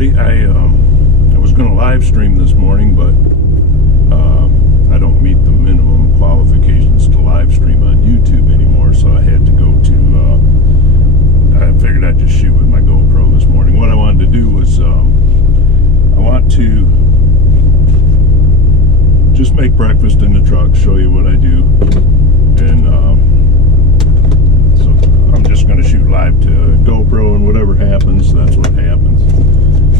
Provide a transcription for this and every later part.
everybody. I was going to live stream this morning, but I don't meet the minimum qualifications to live stream on YouTube anymore, so I had to go to, I figured I'd just shoot with my GoPro this morning. What I wanted to do was, I want to just make breakfast in the truck, show you what I do, and so I'm just going to shoot live to GoPro, and whatever happens, that's what happens.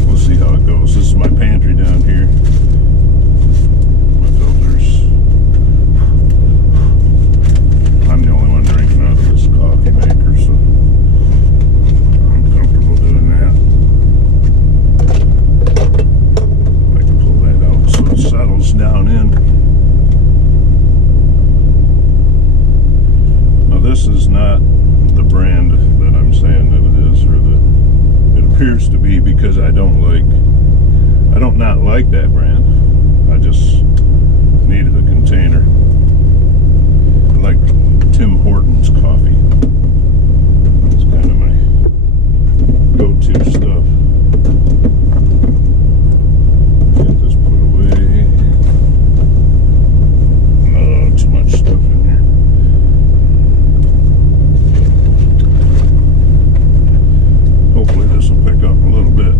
We'll see how it goes. This is my pantry down here. My filters. I'm the only one drinking out of this coffee maker, so I'm comfortable doing that. I can pull that out so it settles down in. Now this is not the brand that I'm saying that it is, or that it appears to be, because I don't not like that brand. I just needed a container. I like Tim Hortons coffee. That's kind of my go-to stuff. Get this put away. Oh, too much stuff in here. Hopefully this will pick up a little bit.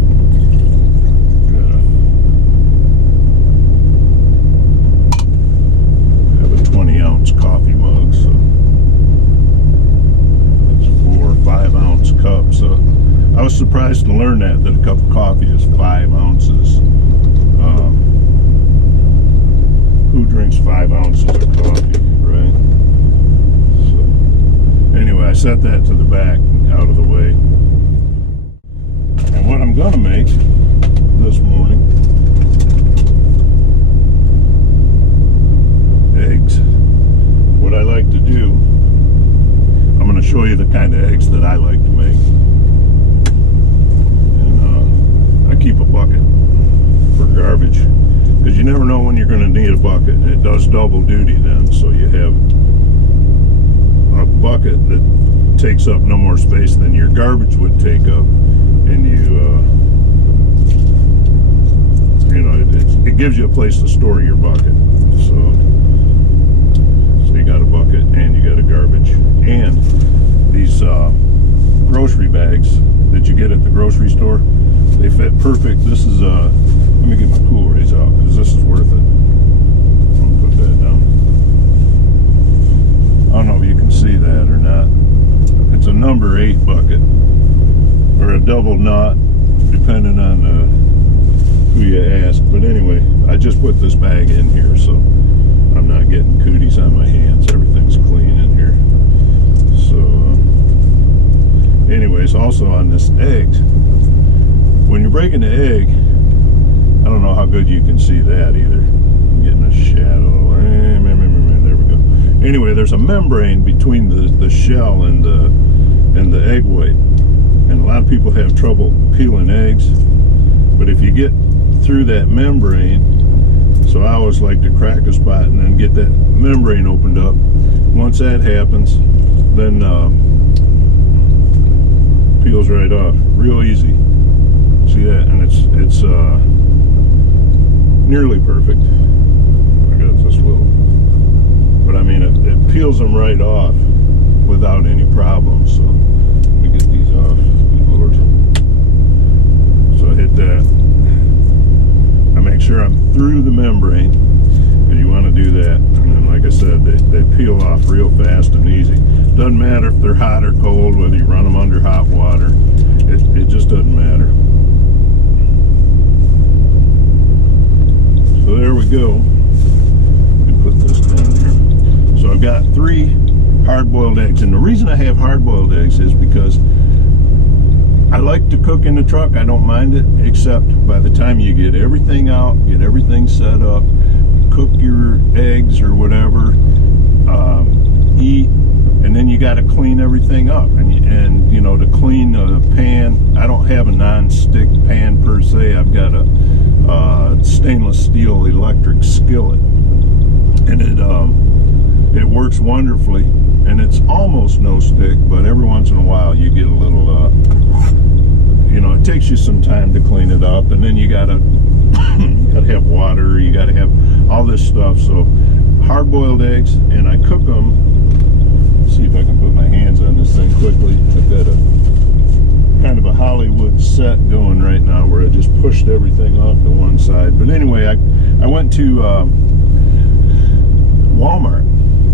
I have a 20-ounce coffee mug, so it's 4 or 5 ounce cups. I was surprised to learn that a cup of coffee is 5 ounces. Who drinks 5 ounces of coffee, right? So anyway, I set that to the back, out of the way. And what I'm gonna make this morning, eggs. What I like to do, I'm gonna show you the kind of eggs that I like to make. And I keep a bucket for garbage, because you never know when you're gonna need a bucket. It does double duty then, so you have a bucket that takes up no more space than your garbage would take up, and it gives you a place to store your bucket. So you got a bucket and you got a garbage, and these grocery bags that you get at the grocery store, they fit perfect. This is let me get my cool rays out, because this is worth it. I'll put that down. I don't know if you can see that or not. It's a number 8 bucket, or a double knot, depending on who you ask. But anyway, I just put this bag in here, so I'm not getting cooties on my hands. Everything's clean in here. So anyways, also on this eggs, when you're breaking the egg, I don't know how good you can see that either. I'm getting a shadow. There we go. Anyway, there's a membrane between the shell and the egg white, and a lot of people have trouble peeling eggs. But if you get through that membrane, so I always like to crack a spot and then get that membrane opened up. Once that happens, then peels right off, real easy. See that? And it's nearly perfect. I got this little, but I mean it peels them right off without any problem. So let me get these off. Good Lord. So I hit that. I make sure I'm through the membrane, and you want to do that. And then, like I said, they peel off real fast and easy. Doesn't matter if they're hot or cold, whether you run them under hot water. It just doesn't matter. So there we go. Let me put this down here. So I've got 3 hard-boiled eggs, and the reason I have hard-boiled eggs is because I like to cook in the truck. I don't mind it, except by the time you get everything out, get everything set up, cook your eggs or whatever, eat, and then you got to clean everything up. And you know, to clean a pan, I don't have a non-stick pan per se. I've got a stainless steel electric skillet, and it works wonderfully, and it's almost no stick, but every once in a while you get a little, you know, it takes you some time to clean it up. and then you gotta have water, you gotta have all this stuff. So hard-boiled eggs, and I cook them. Let's see if I can put my hands on this thing quickly. I've got a kind of a Hollywood set going right now where I just pushed everything off to one side. But anyway, I went to Walmart.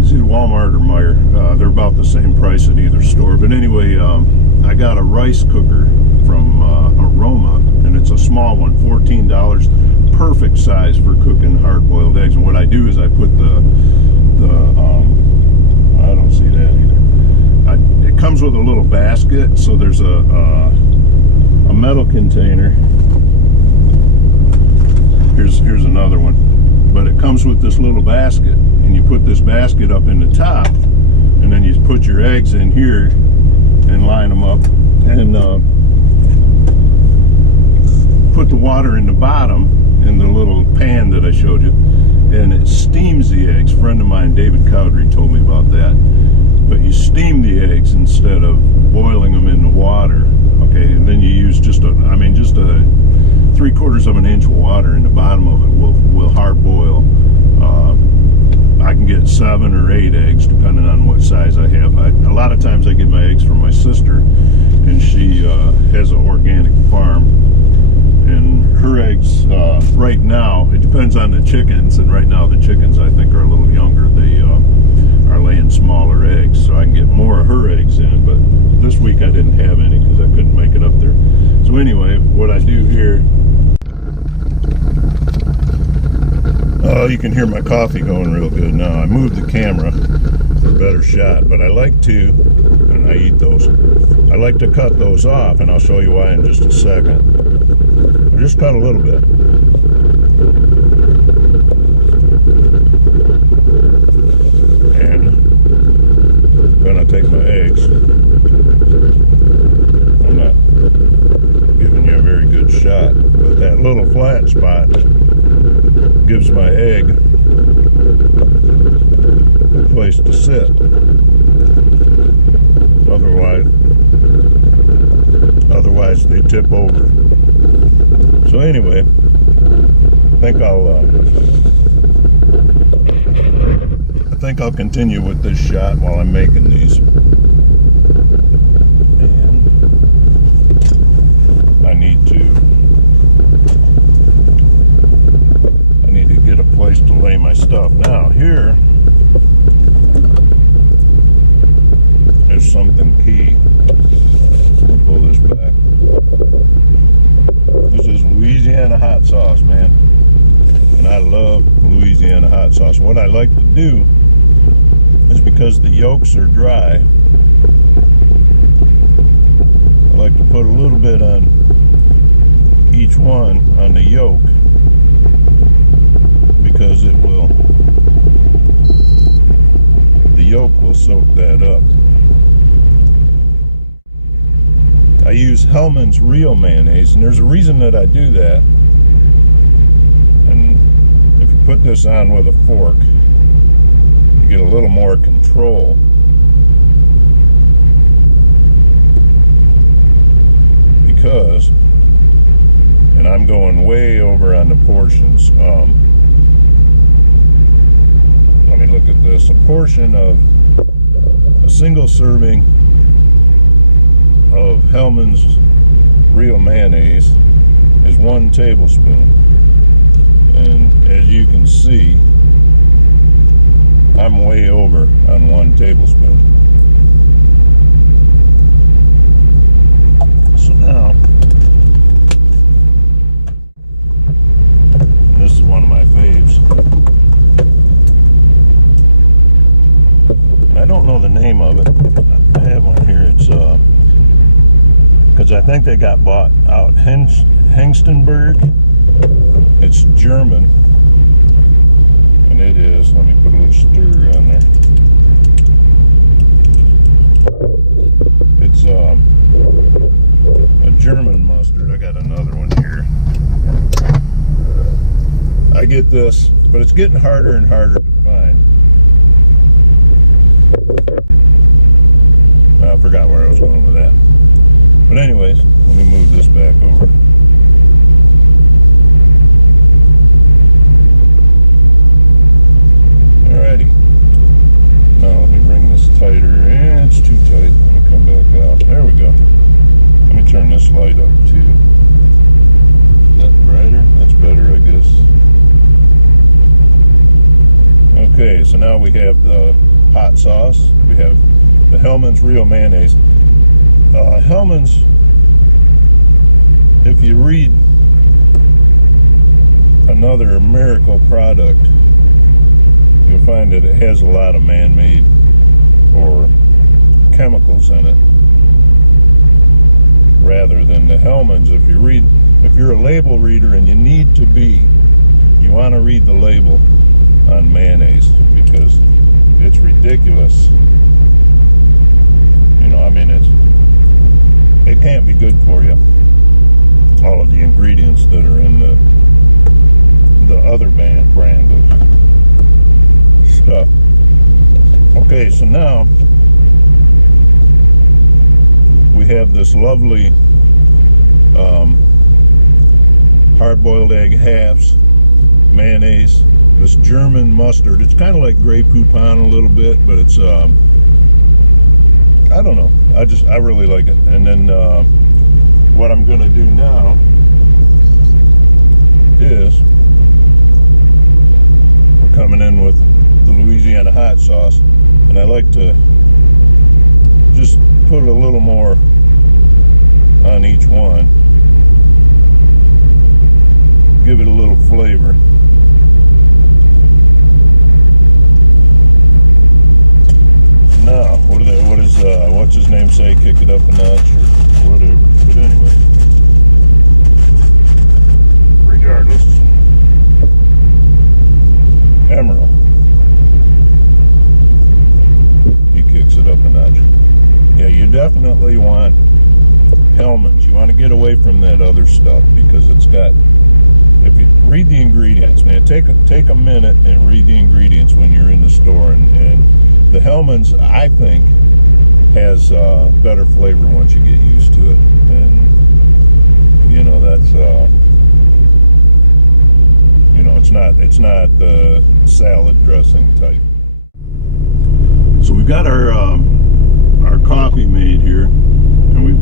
It's either Walmart or Meijer. They're about the same price at either store. But anyway, I got a rice cooker from Aroma, and it's a small one, $14. Perfect size for cooking hard-boiled eggs. And what I do is I put I don't see that either. It comes with a little basket, so there's a metal container. Here's another one, but it comes with this little basket, and you put this basket up in the top, and then you put your eggs in here and line them up, and put the water in the bottom in the little pan that I showed you, and it steams the eggs. A friend of mine, David Cowdery, told me about that. But you steam the eggs instead of boiling them in the water. Okay, and then you use just a 3/4 of an inch of water in the bottom of it will hard boil. I can get 7 or 8 eggs depending on what size I have. A lot of times I get my eggs from my sister, and she has an organic farm, and her eggs right now, it depends on the chickens, and right now the chickens I think are a little younger. They are laying smaller eggs, so I can get more of her eggs in. But this week I didn't have any because I couldn't make it up there. So anyway, what I do here, you can hear my coffee going real good now. I moved the camera for a better shot, but I like to, and I eat those, I like to cut those off, and I'll show you why in just a second. I just cut a little bit. And then I take my eggs. I'm not giving you a very good shot, but that little flat spot gives my egg a place to sit. Otherwise they tip over. So anyway, I think I'll continue with this shot while I'm making these. And I need to get a place to lay my stuff. Now here, there's something key. Pull this back. This is Louisiana hot sauce, man. And I love Louisiana hot sauce. What I like to do is, because the yolks are dry, I like to put a little bit on each one on the yolk, because the yolk will soak that up. I use Hellmann's Real Mayonnaise, and there's a reason that I do that. And if you put this on with a fork, you get a little more control. Because, and I'm going way over on the portions. Let me look at this. A portion of a single serving of Hellmann's Real Mayonnaise is 1 tablespoon. And as you can see, I'm way over on 1 tablespoon. So now, this is one of my faves. I don't know the name of it. I have one here. It's because I think they got bought out. Hengstenberg. It's German. And it is. Let me put a little stir on there. It's a German mustard. I got another one here. I get this, but it's getting harder and harder to find. I forgot where I was going with that. But anyways, let me move this back over.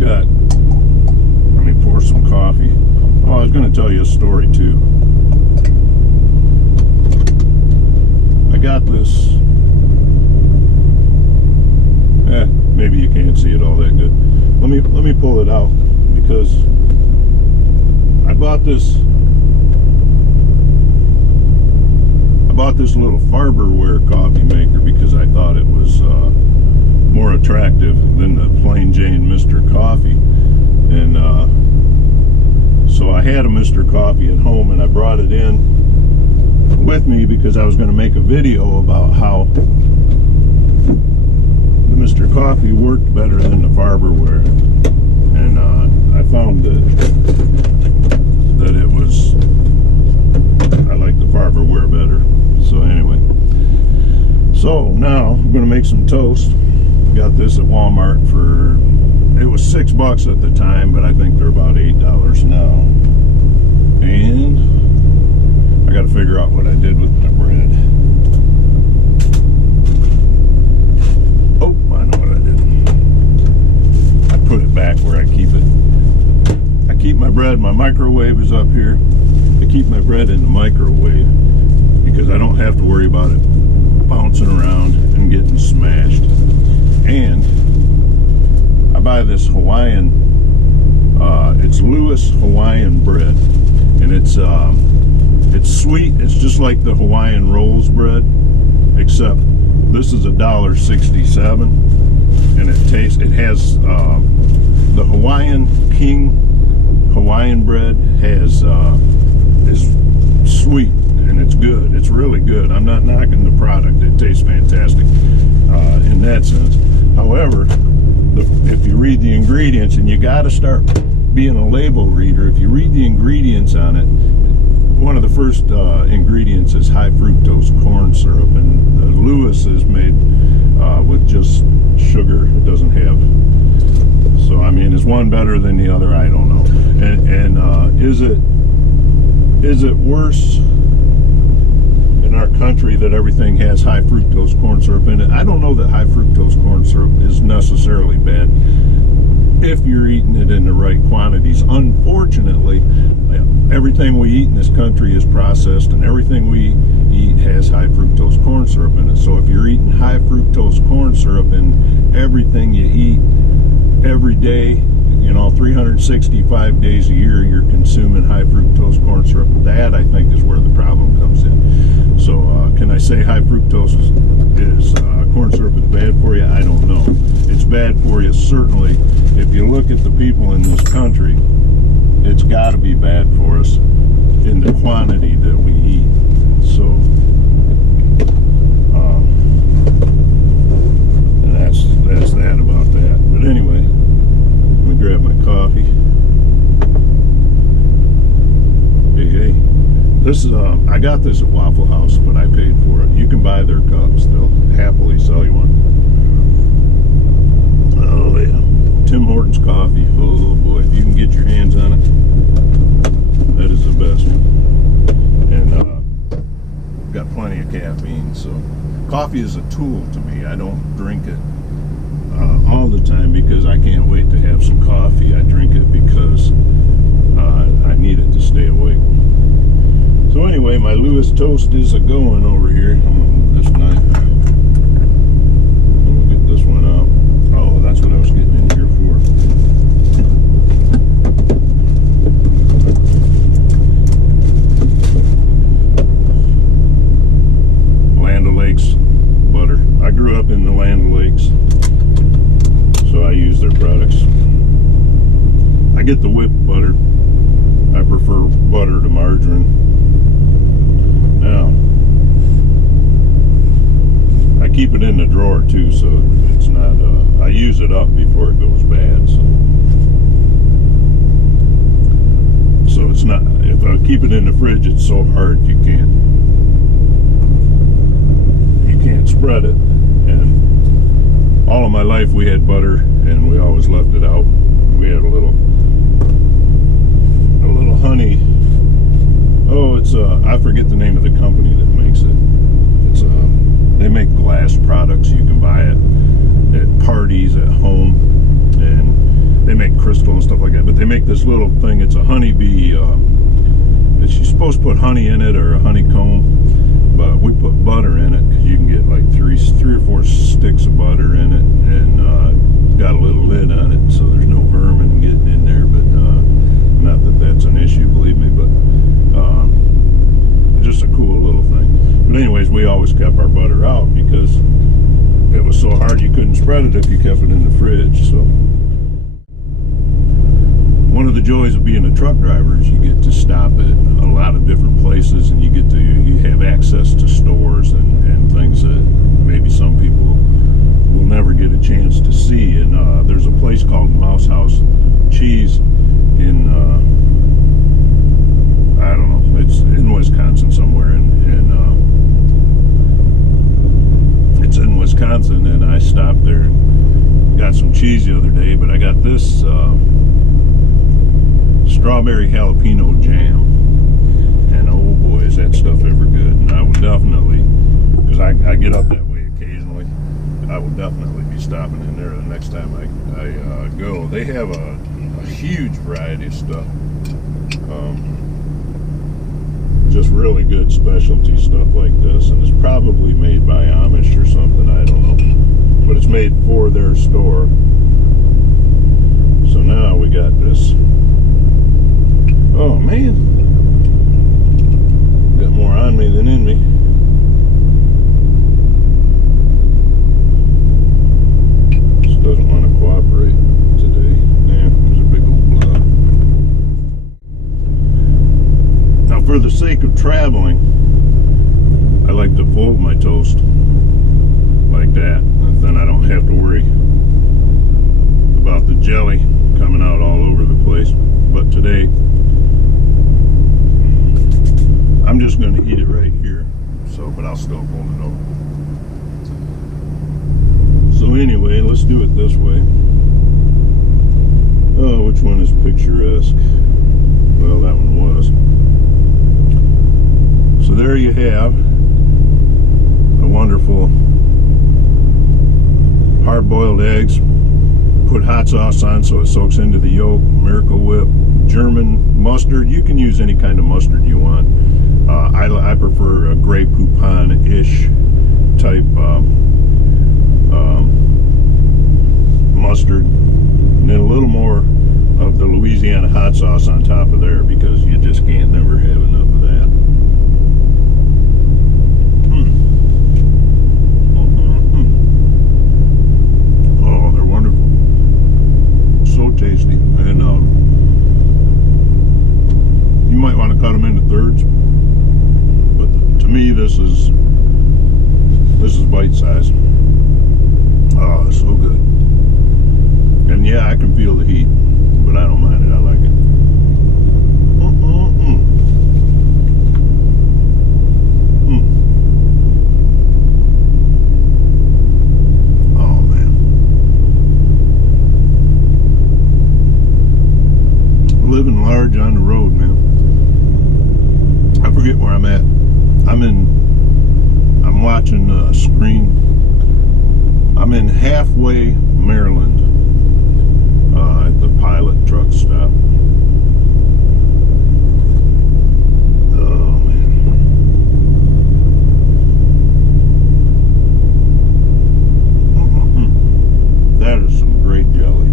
got, let me pour some coffee. Oh, I was going to tell you a story too. I got this, maybe you can't see it all that good. Let me pull it out, because I bought this little Farberware coffee maker because I thought it was more attractive than the plain Jane Mr. Coffee. And so I had a Mr. Coffee at home, and I brought it in with me because I was going to make a video about how the Mr. Coffee worked better than the Farberware. And I found that it was, I like the Farberware better. So anyway, so now I'm going to make some toast. Got this at Walmart for, it was $6 at the time, but I think they're about $8 now. And I got to figure out what I did with my bread. Oh, I know what I did. I put it back where I keep it. I keep my bread, my microwave is up here. I keep my bread in the microwave because I don't have to worry about it bouncing around and getting smashed. And I buy this Hawaiian, it's Lewis Hawaiian bread, and it's sweet. It's just like the Hawaiian rolls bread, except this is $1.67, and it has the Hawaiian King Hawaiian bread is sweet, and it's good. It's really good. I'm not knocking the product. It tastes fantastic in that sense. However, if you read the ingredients, and you got to start being a label reader, if you read the ingredients on it, one of the first ingredients is high fructose corn syrup, and the Lewis is made with just sugar. It doesn't have, so I mean, is one better than the other? I don't know. And is it worse in our country that everything has high fructose corn syrup in it? I don't know that high fructose corn syrup is necessarily bad if you're eating it in the right quantities. Unfortunately, everything we eat in this country is processed, and everything we eat has high fructose corn syrup in it. So if you're eating high fructose corn syrup in everything you eat every day, 365 days a year, you're consuming high fructose corn syrup. That, I think, is where the problem comes in. So can I say high fructose is corn syrup is bad for you? I don't know. It's bad for you, certainly. If you look at the people in this country, it's got to be bad for us in the quantity that we eat. So and that's that about that. But anyway, let me grab my coffee. Hey, this is I got this at Waffle House, but I paid for it. You can buy their cups; they'll happily sell you one. Oh yeah, Tim Hortons coffee. Oh boy, if you can get your hands on it, that is the best. And got plenty of caffeine, so coffee is a tool to me. I don't drink it all the time because I can't wait to have some coffee. I drink it because I need it to stay awake. So anyway, my Lewis toast is a-going over here. I'm gonna move this knife. Let me get this one out. Oh, that's what I was getting in here for. Land O'Lakes butter. I grew up in the Land O'Lakes, so I use their products. I get the whipped butter. I prefer butter to margarine. Now, I keep it in the drawer too, so it's not, I use it up before it goes bad. So it's not, if I keep it in the fridge, it's so hard you can't spread it. And all of my life we had butter, and we always left it out. We had a little honey. Oh, it's I forget the name of the company that makes it. It's they make glass products. You can buy it at parties, at home, and they make make this little thing. It's a honeybee. She's supposed to put honey in it or a honeycomb, but we put butter in it because you can get like three or four sticks of butter in it, and got a little lid on it, so there's no vermin getting in there. But not that that's an issue, believe me. But just a cool little thing. But anyways, we always kept our butter out because it was so hard you couldn't spread it if you kept it in the fridge. So one of the joys of being a truck driver is you get to stop at a lot of different places, and you have access to stores and things that maybe some people will never get a chance to see. And there's a place called Mouse House Cheese in I don't know, it's in Wisconsin somewhere, and it's in Wisconsin. And I stopped there and got some cheese the other day, but I got this strawberry jalapeno jam, and oh boy, is that stuff ever good. And I would definitely, because I get up that way occasionally, I will definitely be stopping in there the next time I go. They have a huge variety of stuff, just really good specialty stuff like this, and it's probably made by Amish or something, I don't know, but it's made for their store. So now we got this. Oh man, a bit more on me than in me. This doesn't want to cooperate today. Yeah, there's a big old blob. Now, for the sake of traveling, I like to fold my toast like that, and then I don't have to worry about the jelly coming out all over the place. But today, I'm just going to eat it right here. So, but I'll still fold it over. So anyway, let's do it this way. Oh, which one is picturesque? Well, that one was. So there you have the wonderful hard-boiled eggs. Put hot sauce on so it soaks into the yolk. Miracle Whip, German mustard. You can use any kind of mustard you want. I prefer a Grey Poupon-ish type mustard, and then a little more of the Louisiana hot sauce on top of there, because you just can't never have enough of that. Oh, they're wonderful. So tasty. And you might want to cut them into thirds, but to me this is bite size. Oh, so good. And yeah, I can feel the heat, but I don't mind it. I like it. Oh man, living large on the road, man. I forget where I'm at. I'm watching a screen. I'm in Halfway, Maryland, at the Pilot truck stop. Oh man. That is some great jelly.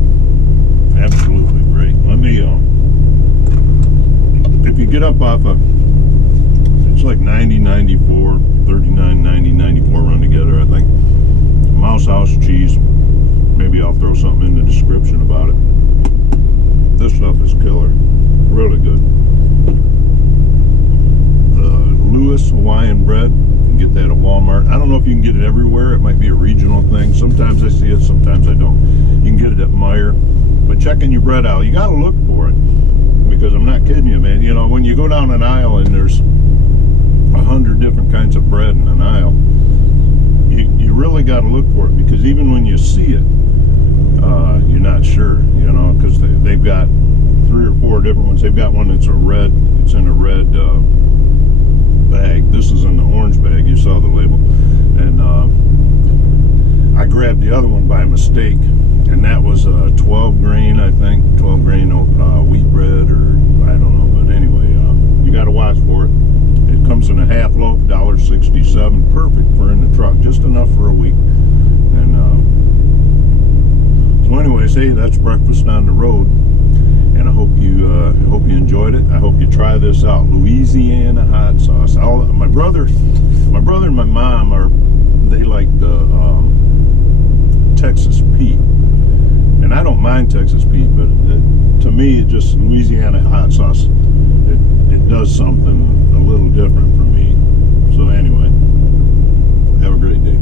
Absolutely great. Let me, if you get up off of, it's like 90, 94, 39, 90, 94 run together, I think. Mouse House Cheese. Maybe I'll throw something in the description about it. This stuff is killer. Really good. Lewis Hawaiian bread. You can get that at Walmart. I don't know if you can get it everywhere. It might be a regional thing. Sometimes I see it, sometimes I don't. You can get it at Meijer. But checking your bread out, you got to look for it. Because I'm not kidding you, man. You know, when you go down an aisle and there's 100 different kinds of bread in an aisle, you really got to look for it, because even when you see it, you're not sure, you know, because they've got 3 or 4 different ones. They've got one that's it's in a red bag. This is in the orange bag. You saw the label. And I grabbed the other one by mistake, and that was 12 grain, I think, 12 grain wheat $1.12, $1.67, perfect for in the truck, just enough for a week. And so anyways, hey, that's breakfast on the road, and I hope you enjoyed it. I hope you try this out, Louisiana hot sauce. My brother and my mom they like the Texas Pete, and I don't mind Texas Pete, but to me, it just Louisiana hot sauce. It does something a little different for me. So anyway, have a great day.